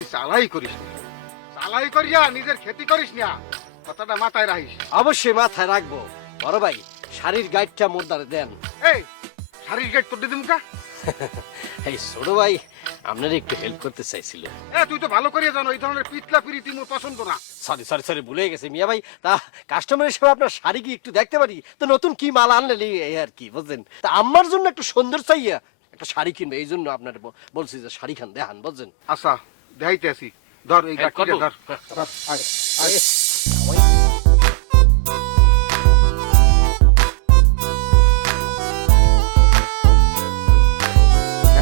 চালাই করিস না, চালাই করিয়া নিজের ক্ষতি করিস না, কথাটা মাথায় রাখিস। অবশ্যই মাথায় রাখবো। বড় ভাই, শাড়ির গাইডটা মোরদারে দেন। এই শাড়ির গেট তোর দিদিম কা? এই ছোট ভাই আপনার একটু হেল্প করতে চাইছিল। তুই তো ভালো করিয়া জানো এই ধরনের পিতলা পিরিতি মোর পছন্দ না। সরি সরি সরি, ভুলে গেছে মিয়া ভাই। তা কাস্টমার হিসেবে আপনার শাড়ি কি একটু দেখতে পারি? তো নতুন কি মাল আনলে এই আর কি, বুঝছেন? তা আমার জন্য একটু সুন্দর চাইয়া একটা শাড়ি কিনবে, এই জন্য আপনার বলছি যে শাড়ি খান দেখান, বুঝছেন? আচ্ছা দেখাইতে আসি, ধর এই হ্যাঁ, গাছটা করবো। ধর। ধর, আয়, আয়।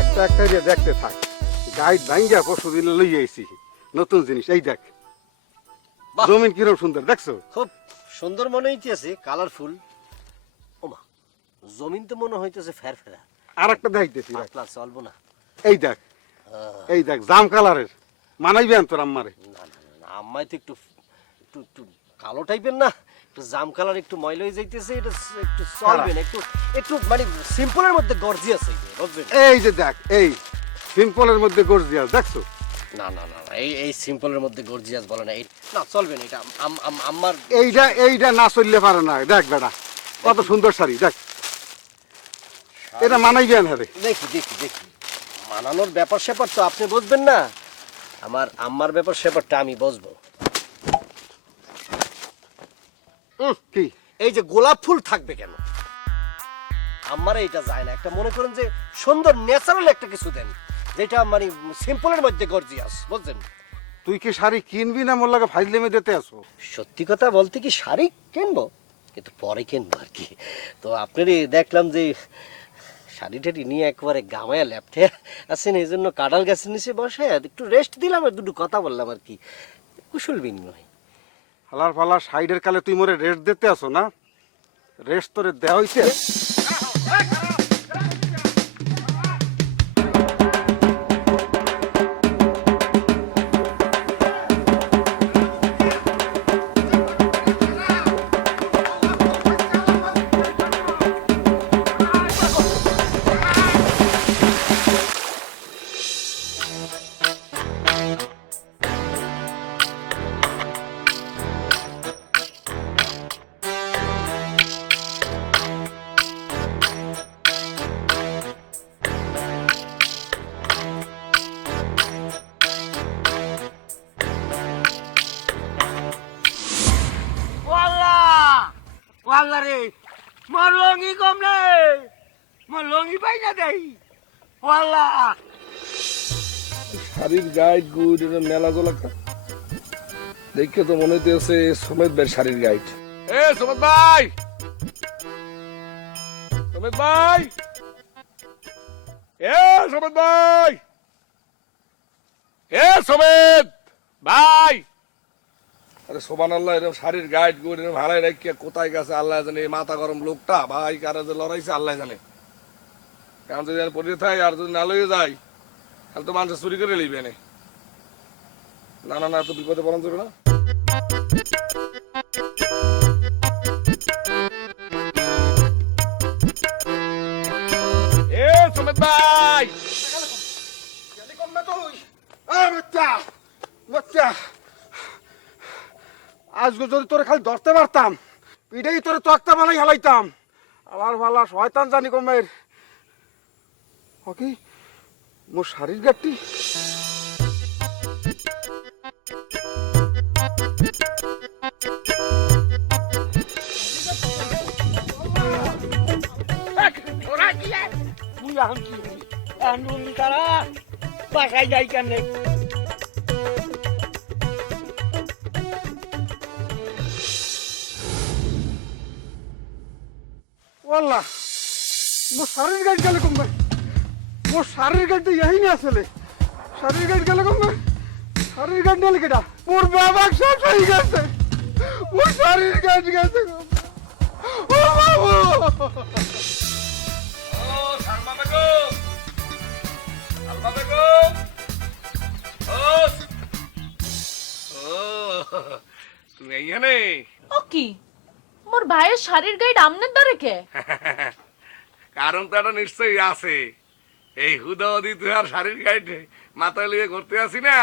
একটা একটা দিয়ে দেখতে থাক, গাইড ভাঙ্গা পরশু দিলে লই আইছি নতুন জিনিস। এই দেখ বাহ। জমিন কিরম সুন্দর, দেখছো? খুব সুন্দর মনে হইতেছে, কালারফুল। ওমা, জমিন তো মনে হইতেছে ফেরফেরা। আর একটা দেখাইতেছি, দেখ। পাতলা চলবো না। এই দেখ, এই দেখ জাম কালারের, মানাইবেন তোর আম্মারে? না না না না, আম্মাই তো একটু একটু একটু কালো টাইপের না, একটু জাম কালার, একটু ময়লা হয়ে যাইতেছে। এটা একটু চলবে না, একটু একটু মানে সিম্পলের মধ্যে গর্জিয়াস হইবে, বুঝবেন? এই যে দেখ, এই সিম্পলের মধ্যে গর্জিয়াস, দেখছো? না না না না, এই সিম্পলের মধ্যে গর্জিয়াস বলে না, এই না চলবে না। এটা আম্মার এইটা না চললে পারে না। দেখ বেটা কত সুন্দর শাড়ি, দেখ এটা মানাইবেন। হ্যাঁ রে, দেখি দেখি দেখি, মানানোর ব্যাপার স্যাপার তো আপনি বুঝবেন না, আমার আম্মার ব্যাপার স্যাপারটা আমি বুঝবো। কি এই যে গোলাপ ফুল থাকবে কেন? আমার এইটা যায় না। একটা মনে করেন যে সুন্দর ন্যাচারাল একটা কিছু দেন, যেটা মানে সিম্পলের মধ্যে গর্জিয়াস, বুঝছেন? তুই কি শাড়ি কিনবি না মোর লাগে ফাইজলেমে দিতে আসো? সত্যি কথা বলতে কি শাড়ি কিনবো, কিন্তু পরে কিনবো আর কি। তো আপনার দেখলাম যে শাড়ি টাড়ি নিয়ে একবারে গামায়া ল্যাপটে আছেন, এই জন্য কাঁঠাল গাছের নিচে বসে একটু রেস্ট দিলাম আর দুটো কথা বললাম আর কি, কুশল বিনিময়। হালার ফালার সাইডের কালে তুই মোরে রেস্ট দিতে আসো না? রেস্ট তোরে দেওয়া হইছে? ওয়াল্লা রে, মোর লঙ্গি কম রে, মোর লঙ্গি পাই না দেই ওয়াল্লা। শাড়ির গাইড গুড, এটা মেলা জোলাকা দেখে তো মনে হইতেছে সমেত ভাই শাড়ির গাইড। এ সমেত ভাই, সমেত ভাই, এ সমেত ভাই, এ সমেত ভাই। আরে সোবানাল্লাহ, এরকম শাড়ির গাইড গুড এরকম হারাই রাখিয়া কোথায় গেছে আল্লাহ জানে। এই মাথা গরম লোকটা ভাই কারা যে লড়াইছে আল্লাহ জানে। কারণ যদি আর পড়ে থাকে আর যদি না লইয়ে যায় তাহলে তো মানুষ চুরি করে লইবে না। না না না, এত বিপদে পড়ান যাবে না। এ সমেত ভাই, আজকে যদি তোরে খালি ধরতে পারতাম, পিঠেই তোরে তক্তা বানাই হালাইতাম। আবার ভালা শয়তান জানি কমের। কি মোর শাড়ির গাড়টি? ওরা কি তুই আনছি আনুন তারা বাসায় যাই কেন? ওয়াল্লাহ মোর শাড়ির গাড়ি গেলে কমবে। মোর শাড়ির গাড়িতে ইয়াই না আসলে। শাড়ির গাড়ি গেলে কমবে। শাড়ির গাড়ি নিয়ে কেটা মোর বাবা সব হয়ে গেছে। মোর শাড়ির গাড়ি গেছে। ও বাবু, ও শর্মা বেগম, শর্মা বেগম, ও ও তুমি এইখানে? ও কি মোর ভাইয়ের শাড়ির গাইড আমনের দ্বারে কে? কারণ তো একটা নিশ্চয়ই আছে। এই হুদাদি তুই আর শাড়ির গাইড মাথায় লিয়ে ঘুরতে আসি না,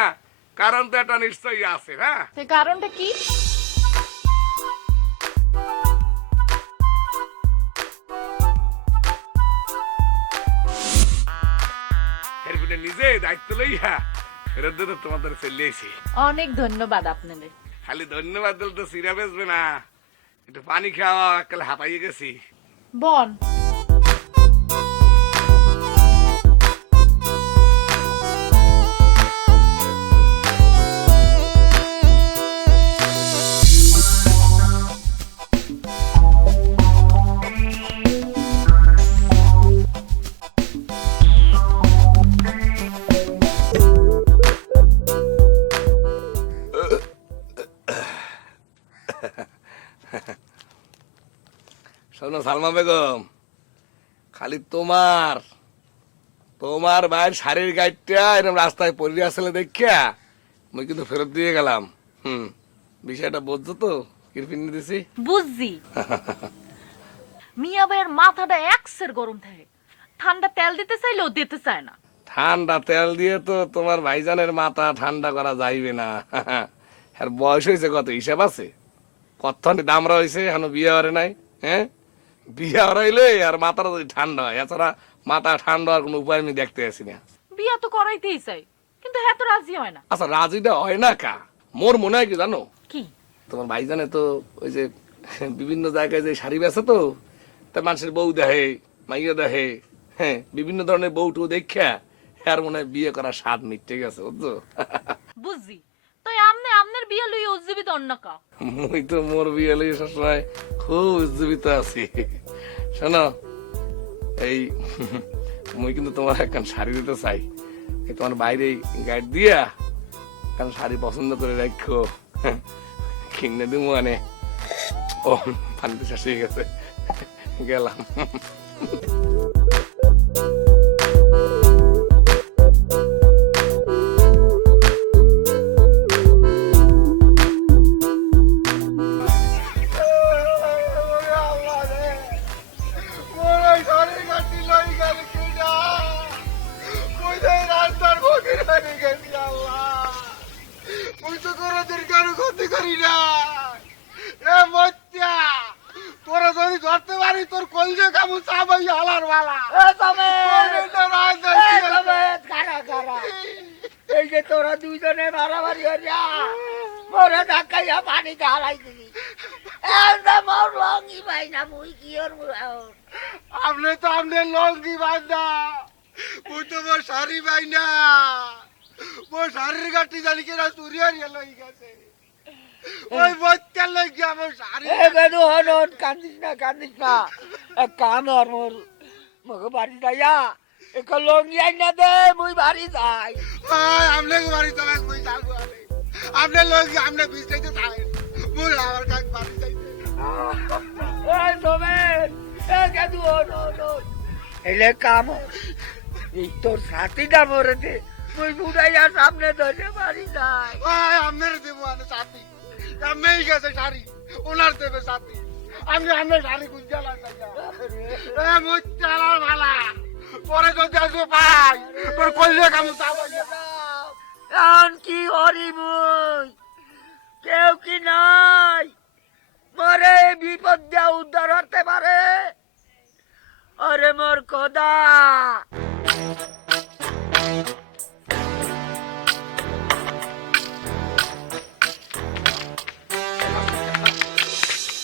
কারণ তো এটা নিশ্চয়ই আছে, হ্যাঁ? সে কারণটা কি? এরপরে নিজে দায়িত্ব লইয়া ফেরত দিতে তোমাদের চলে এসি। অনেক ধন্যবাদ আপনাদের। খালি ধন্যবাদ দিলে তো সিরা বেসবে না, একটু পানি খাওয়া, একালে হাঁপাইয়ে গেছি। বন শোনো সালমা বেগম, খালি তোমার ভাইয়ের শাড়ির গাইডটা এরকম রাস্তায় পড়ে আসলে দেখিয়া মুই কিন্তু ফেরত দিয়ে গেলাম। বিষয়টা বুঝছো তো? কিরপিনি দিছি? বুঝছি। মিয়া ভাইয়ের মাথাটা একসের গরম থাকে, ঠান্ডা তেল দিতে চাইলেও দিতে চায় না। ঠান্ডা তেল দিয়ে তো তোমার ভাইজানের মাথা ঠান্ডা করা যাইবে না। আর বয়স হয়েছে কত হিসাব আছে? কতখানি দামরা হয়েছে, এখনো বিয়ে হরে নাই। হ্যাঁ, বিয়ে হরাইলে আর মাথাটা যদি ঠান্ডা হয়, এছাড়া মাথা ঠান্ডা হওয়ার কোনো উপায় আমি দেখতে আসি না। বিয়া তো করাইতেই চাই, কিন্তু হ্যাঁ তো রাজি হয় না। আচ্ছা, রাজিটা হয় না কা? মোর মনে হয় কি জানো, কি? তোমার ভাইজানে তো ওই যে বিভিন্ন জায়গায় যে শাড়ি বেচে তো, তা মানুষের বউ দেখে, মাইয়া দেখে, হ্যাঁ, বিভিন্ন ধরনের বউটু দেখা আর মনে হয় বিয়ে করার স্বাদ মিটে গেছে, বুঝছো? বুঝছি। তাই আমনে আমনের বিয়া লইয়া উজ্জীবিত অন্য কা। মুই তো মোর বিয়ে লইয়া সবসময় খুব উজ্জীবিত আছি। শোনো, এই মুই কিন্তু তোমার একখান শাড়ি দিতে চাই। এই তোমার বাইরে গাইড দিয়া কারণ শাড়ি পছন্দ করে রাখো, কিনে দিব মানে। ও, পানিতে শেষ হয়ে গেছে, গেলাম। তোরা যদি ধরতে পারি তোর কলজে কামু চাবাই হালার বালা। এই যে তোরা দুইজনে মারামারি হইয়া মোরে ধাক্কাইয়া পানিতে হালাই দিলি, মোর লঙ্গি পাই না, মুই কি ওর আমনে তো আমনে লঙ্গি বান্ধা, মুই তো মোর শাড়ি পাই না। মোর শাড়ির গাঠি জানি কিনা চুরি হারিয়ে লই গেছে। ওই বচ্চার লই আমার শাড়ি। কান্দিস না, এক কাম আর মোর মগে বাড়ি যাইয়া এক লঙ্গি আই না দে, মুই বাড়ি যাই। আমনে বাড়ি চলে মুই যাবো। আমনে লঙ্গি আমনে বিছাইতে চাই, মুই আমার কাক বাড়ি যাইতে। এলে কাম এই তোর সাথীটা মরেছে, মুই বুড়াইয়া সামনে ধরে বাড়ি যাই। আপনার দেবো আমি সাথী, আমেই গেছে শাড়ি, ওনার দেবে সাথী। আমি আপনার শাড়ি গুঞ্জালা চালার ভালা, পরে যদি আসবো পাই তোর কইলে কামু চাবাই। এখন কি হরি মুই, কেউ কি নাই মরে বিপদ দিয়া উদ্ধার হতে পারে? আরে মোর খোদা!